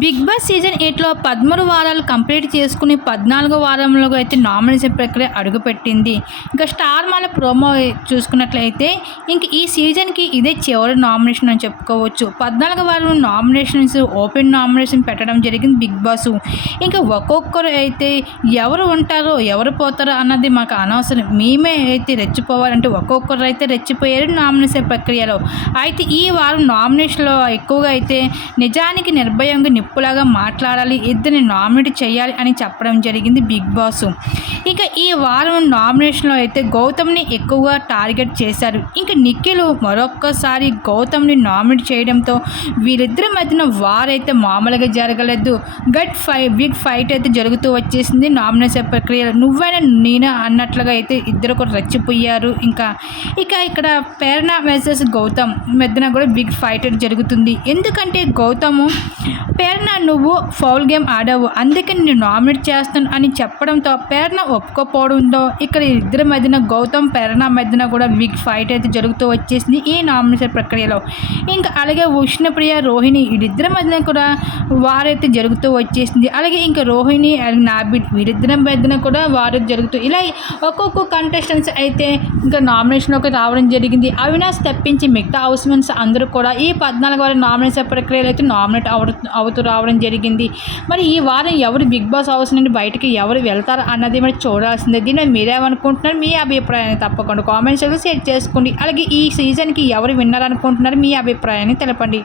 Big boss season 8లో 13 వారాలు complete చేసుకుని 14వ వారంలో అయితే నామినేషన్ ప్రక్రియ అడుగుపెట్టింది. ఇంకా స్టార్ మాల ప్రోమో చూసుకున్నట్లయితే ఇంక ఈ సీజన్కి ఇదే చివరి నామినేషన్ అని చెప్పుకోవచ్చు. 14వ వారం నామినేషన్స్ ఓపెన్ నామినేషన్ పెట్టడం జరిగింది బిగ్ బాస్. ఇంకా ఒక్కొక్కరు అయితే ఎవరు ఉంటారో ఎవరు పోతారో అన్నది మాకు అనవసరం, మేమే అయితే రెచ్చిపోవాలంటే ఒక్కొక్కరు అయితే రెచ్చిపోయారు నామినేషన్ ప్రక్రియలో. అయితే ఈ వారం నామినేషన్లో ఎక్కువగా అయితే నిజానికి నిర్భయంగా నిప్పులాగా మాట్లాడాలి, ఇద్దరిని నామినేట్ చేయాలి అని చెప్పడం జరిగింది బిగ్ బాస్. ఇక ఈ వారం నామినేషన్లో అయితే గౌతమ్ని ఎక్కువగా టార్గెట్ చేశారు. ఇంకా నిఖిల్ మరొక్కసారి గౌతమ్ని నామినేట్ చేయడంతో వీరిద్దరి మధ్యన వారైతే మామూలుగా జరగలేదు. బిగ్ ఫైట్ అయితే జరుగుతూ వచ్చేసింది నామినేషన్ ప్రక్రియలో. నువ్వైనా నేనా అన్నట్లుగా అయితే ఇద్దరు కూడా రెచ్చిపోయారు. ఇక ఇక్కడ ప్రేరణ వర్సెస్ గౌతమ్ మధ్యన కూడా బిగ్ ఫైట్ జరుగుతుంది. ఎందుకంటే గౌతమ్ ప్రేరణ నువ్వు ఫౌల్ గేమ్ ఆడావు, అందుకే నేను నామినేట్ చేస్తాను అని చెప్పడంతో ప్రేరణ ఒప్పుకోపోవడంతో ఇక్కడ ఇద్దరి మధ్యన గౌతమ్ ప్రేరణ మధ్యన కూడా బిగ్ ఫైట్ అయితే జరుగుతూ వచ్చేసింది ఈ నామినేషన్ ప్రక్రియలో. ఇంకా అలాగే ఉష్ణప్రియ రోహిణి వీరిద్దరి మధ్యన కూడా వారైతే జరుగుతూ వచ్చేసింది. అలాగే ఇంకా రోహిణి నాబిల్ వీరిద్దరి మధ్యన కూడా వారు జరుగుతూ ఇలా ఒక్కొక్క కంటెస్టెంట్స్ అయితే ఇంకా నామినేషన్లోకి రావడం జరిగింది. అవినాష్ తప్పించి మిగతా హౌస్ మెంట్స్ అందరూ కూడా ఈ 14 వారి నామినేషన్ ప్రక్రియలో అయితే నామినేట్ అవుతూ రావడం జరిగింది. మరి ఈ వారం ఎవరు బిగ్ బాస్ హౌస్ నుండి బయటికి ఎవరు వెళ్తారు అన్నది మరి చూడాల్సిందే. దీన్ని మీరేమనుకుంటున్నారు, మీ అభిప్రాయాన్ని తప్పకుండా కామెంట్స్లో షేర్ చేసుకోండి. అలాగే ఈ సీజన్కి ఎవరు విన్నర్ అనుకుంటున్నారు, మీ అభిప్రాయాన్ని తెలపండి.